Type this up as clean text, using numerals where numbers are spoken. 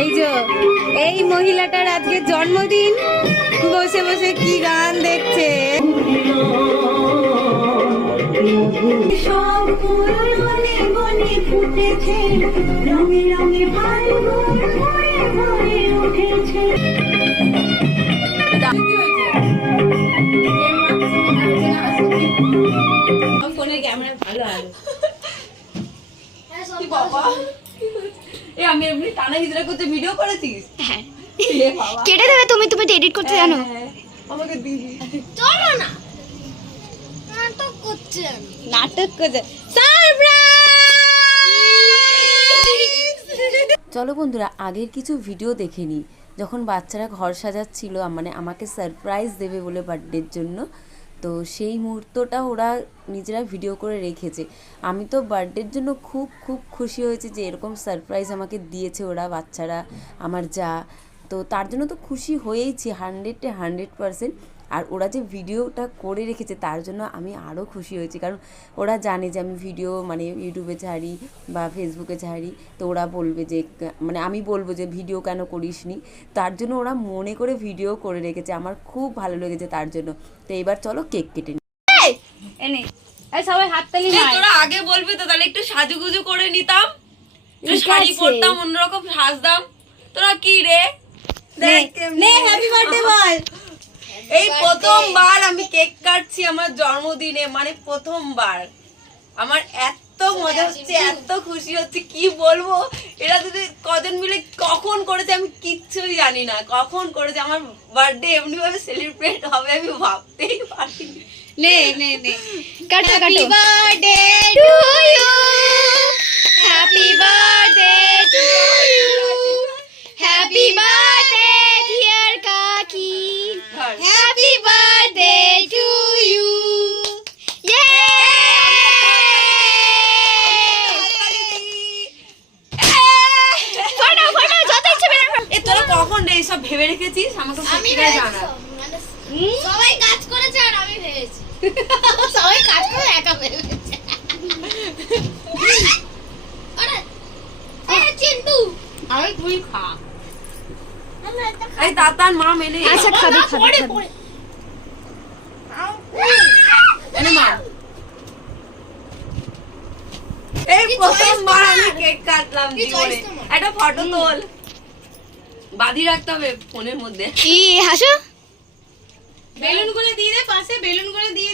এই যে এই মহিলাটার আজকে জন্মদিন, বসে বসে কি গান দেখছে। সব ফুল বনে বনে ফুটেছে, রঙে রঙে ফাল্গুন ভরে ভরে উঠেছে। ফোনের ক্যামেরা ভালো আলো। বাবা আমি এমনি টানা হিজড়া করতে ভিডিও করেছিস? হ্যাঁ কেটে দেবে তুমি, তুমি তো এডিট করতে জানো। আমাকে দিবি? চলো না, নাটক করছে, নাটক করছে। সারপ্রাইজ! চলো বন্ধুরা, আগের কিছু ভিডিও দেখে নিই। যখন বাচ্চারা ঘর সাজাচ্ছিল, মানে আমাকে সারপ্রাইজ দেবে বলে বার্থডের জন্য, তো সেই মুহূর্তটা ওরা নিজেরা ভিডিও করে রেখেছে। আমি তো বার্থডের জন্য খুব খুব খুশি হয়েছি যে এরকম সারপ্রাইজ আমাকে দিয়েছে ওরা, বাচ্চারা, আমার যা। তো তার জন্য তো খুশি হয়েইছি 100% আর ওরা যে ভিডিওটা করে রেখেছে তার জন্য আমি আরও খুশি হয়েছি, কারণ ওরা জানে যে আমি ভিডিও মানে ইউটিউবে ছাড়ি বা ফেসবুকে ছাড়ি, তো ওরা বলবে যে, মানে আমি বলবো যে ভিডিও কেন করিসনি, তার জন্য ওরা মনে করে ভিডিও করে রেখেছে। আমার খুব ভালো লেগেছে তার জন্য। তো এবার চলো কেক কেটে নিই। এনে এই সবাই হাততালি মার। তোরা আগে বলবি তো, তাহলে একটু সাজুগুজু করে নিতাম, একটু শাড়ি পরতাম, অন্যরকম সাজতাম। তোরা কি রে, নে হ্যাপি বার্থডে বল। এই প্রথমবার আমি কেক কাটছি আমার জন্মদিনে, মানে প্রথমবার। আমার এত মজা হচ্ছে, এত খুশি হচ্ছে, কি বলবো। এরা যদি কজন মিলে কখন করেছে আমি কিচ্ছুই জানি না, কখন করেছে। আমার বার্থডে এমনি ভাবে সেলিব্রেট হবে আমি ভাবতেই পারিনি। নে নে নে কাটো কাটো। Happy birthday to you, happy birthday to you, happy birthday dear কাকি, হ্যাপি বার্থডে টু ইউ। তোরা কখন রে এসব ভেবে রেখেছিস আমাকে সত্যিটাই জানা? সবাই কাজ করেছে আর আমি ভেবেছি। সবাই কাজ করে একা ভেবেছে। আরে এই চিন্টু, আমি তুই খা। এই দাতার মা মেনে আচ্ছা খাবে খাবে। এনে মা, এই প্রথমবার আমি কেক কাটলাম জীবনে। একটা ফটো তোল, বাঁধি রাখতে হবে ফোনের মধ্যে। কি হাসো? বেলুন গুলো দিয়ে দে, পাশে বেলুন গুলো দিয়ে